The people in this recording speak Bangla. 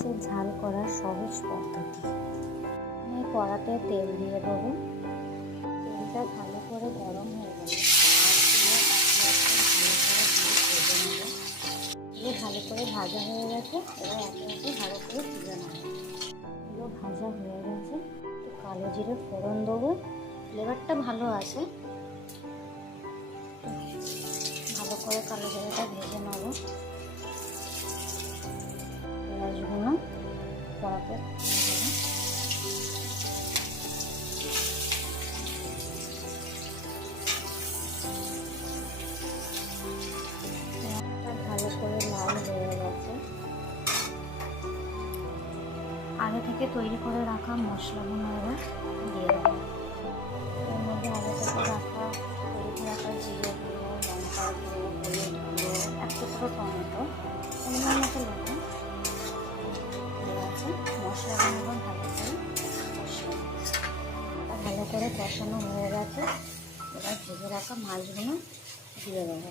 মাছের ঝাল করার সহজ পদ্ধতি। আমি কড়াতে তেল দিয়ে দেবো। তেলটা ভালো করে গরম হয়ে গেলে ভালো করে ভাজা হয়ে গেছে। এবার একে একে ভালো করে তুলে নেবো। এগুলো ভাজা হয়ে গেছে। একটু কালো জিরে ফোড়ন দেবো, ফ্লেভারটা ভালো আসে। ভালো করে কালো জিরেটা ভেজে নেবো। পেঁয়াজগুলো কড়াতে ভালো করে লাল হয়ে গেছে। আগে থেকে তৈরি করে রাখা মশলাগুলো এবার দিয়ে দেবো। এর মধ্যে আগে থেকে তৈরি করে রাখা জিরে গুঁড়ো, লঙ্কা গুঁড়ো, হলুদ গুঁড়ো, এক টুকরো টমেটো, পরিমাণ মতো লবণ দেওয়া আছে। মশলাগুলো ভালো করে ভালো করে কষানো হয়ে গেছে। এবার ভেজে রাখা মাছগুলো দিয়ে দেবো।